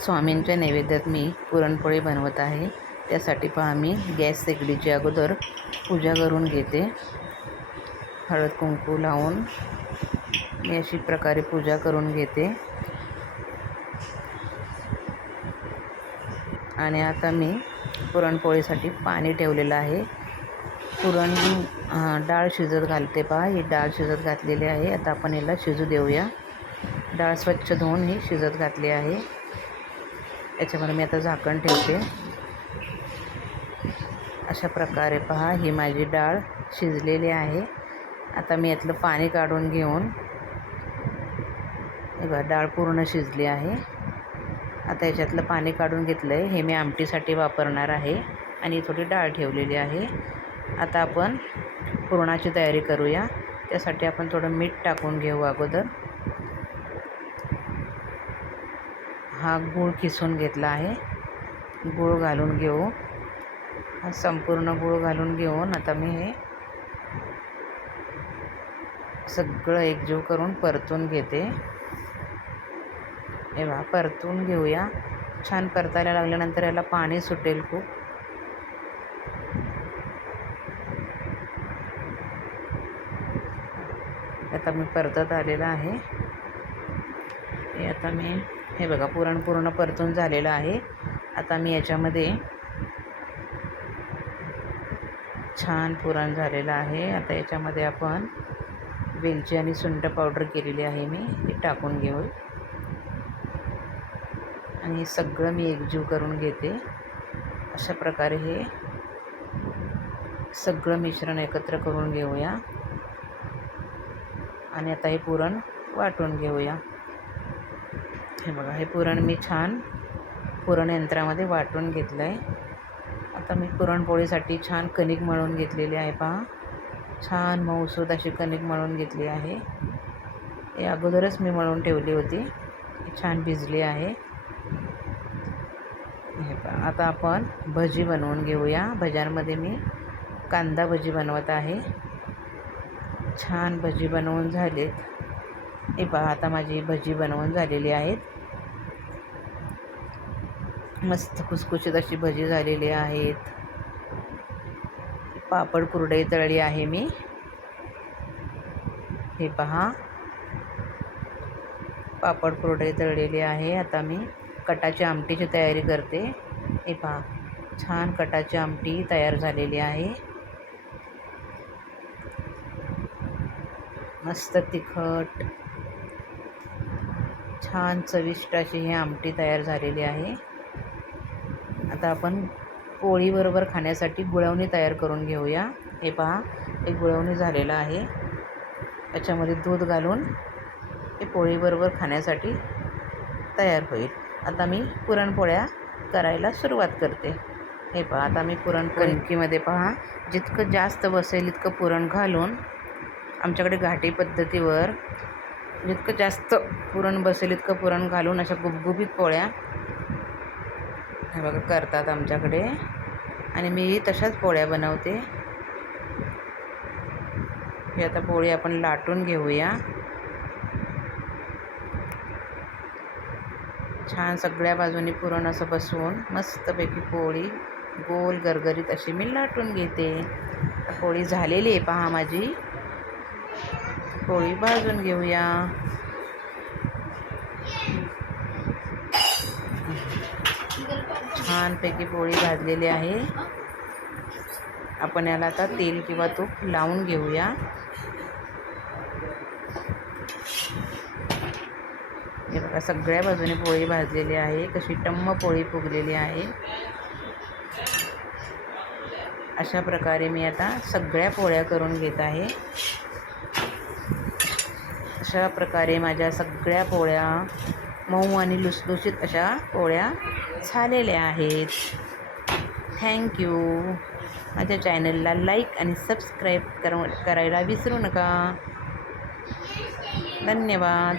स्वामींच्या नैवेद्यात मी पुरणपोळी बनवत आहे. त्यासाठी पहा मी गॅस शेगडीच्या अगोदर पूजा करून घेते. हळद कुंकू लावून मी अशी प्रकारे पूजा करून घेते. आणि आता मी पुरणपोळीसाठी पाणी ठेवलेलं आहे. पुरण डाळ शिजत घालते पहा. ही डाळ शिजत घातलेली आहे. आता आपण याला शिजू देऊया. डाळ स्वच्छ धुवून ही शिजत घातली आहे. याच्यामध्ये मी आता झाकण ठेवते. अशा प्रकारे पहा ही माझी डाळ शिजलेली आहे. आता मी यातलं पाणी काढून घेऊन बघा डाळ पूर्ण शिजली आहे. आता याच्यातलं पाणी काढून घेतलं आहे हे मी आमटीसाठी वापरणार आहे आणि थोडी डाळ ठेवलेली आहे. आता आपण पुरणाची तयारी करूया. त्यासाठी आपण थोडं मीठ टाकून घेऊ अगोदर. हा गूळ किसून घेतला आहे. गूळ घालून घेऊ. हा संपूर्ण गूळ घालून घेऊन आता मी हे सगळं एकजीव करून परतून घेते. हे बा परतून घेऊया. छान परतायला लागल्यानंतर याला पाणी सुटेल खूप. आता मी परतत आलेला आहे. हे आता मी हे बघा पुरण पूर्ण परतून झालेलं आहे. आता मी याच्यामध्ये छान पुरण झालेलं आहे. आता याच्यामध्ये आपण वेलची आणि सुंठ पावडर केलेली आहे मी ती टाकून घेऊ. आणि हे सगळं मी एकजीव करून घेते. अशा प्रकारे हे सगळं मिश्रण एकत्र करून घेऊया. आणि आता हे पुरण वाटून घेऊया. हे बघा हे पुरण मी छान पुरण यंत्रामध्ये वाटून घेतलं आहे आता मी पुरणपोळीसाठी छान कणिक मळून घेतलेली आहे पहा. छान मऊसूद अशी कणिक मळून घेतली आहे. हे अगोदरच मी मळून ठेवली होती. छान भिजली आहे. हे पहा आता आपण भजी बनवून घेऊया. भज्यांमध्ये मी कांदा भजी बनवत आहे. छान भजी बनवून झालेत. हे पहा आता माझी भजी बनवून झालेली आहेत. मस्त खुसखुशीत अशी भजी झालेली आहेत. पापड कुरडई तळली आहे मी. हे पहा. पापड कुरडई तळलेली आहे. आता मी कटाची आमटीची तयारी करते. हे पहा. छान कटाची आमटी तयार झालेली आहे. मस्त तिखट. छान चविष्ट अशी ही आमटी तयार झालेली आहे. आता आपण पोळीबरोबर खाण्यासाठी गुळवणी तयार करून घेऊया. हे पहा एक गुळवणी झालेलं आहे. याच्यामध्ये दूध घालून हे पोळीबरोबर खाण्यासाठी तयार होईल. आता मी पुरणपोळ्या करायला सुरुवात करते. हे पहा आता मी पुरण कणकीमध्ये पहा जितकं जास्त बसेल इतकं पुरण घालून आमच्याकडे घाटी पद्धतीवर जितकं जास्त पुरण बसेल इतकं पुरण घालून अशा गुबगुबीत पोळ्या हे बघा करतात आमच्याकडे. आणि मी तशाच पोळ्या बनवते. ही आता पोळी आपण लाटून घेऊया. छान सगळ्या बाजूनी पुरण असं बसवून मस्तपैकी पोळी गोल गरगरीत अशी मी लाटून घेते. पोळी झालेली आहे पहा माझी. पोळी भाजून घेऊया. छानपैकी पोळी भाजलेली आहे. आपण याला आता तेल किंवा तूप लावून घेऊया. हे बघा सगळ्या बाजूने पोळी भाजलेली आहे. कशी टम्म पोळी फुगलेली आहे. अशा प्रकारे मी आता सगळ्या पोळ्या करून घेत आहे. अशा प्रकारे माझ्या सगळ्या पोळ्या मऊ आणि लुसलुशीत अशा पोळ्या झालेल्या आहेत. थँक्यू माझ्या चॅनलला लाईक आणि सबस्क्राईब कर करायला विसरू नका. धन्यवाद.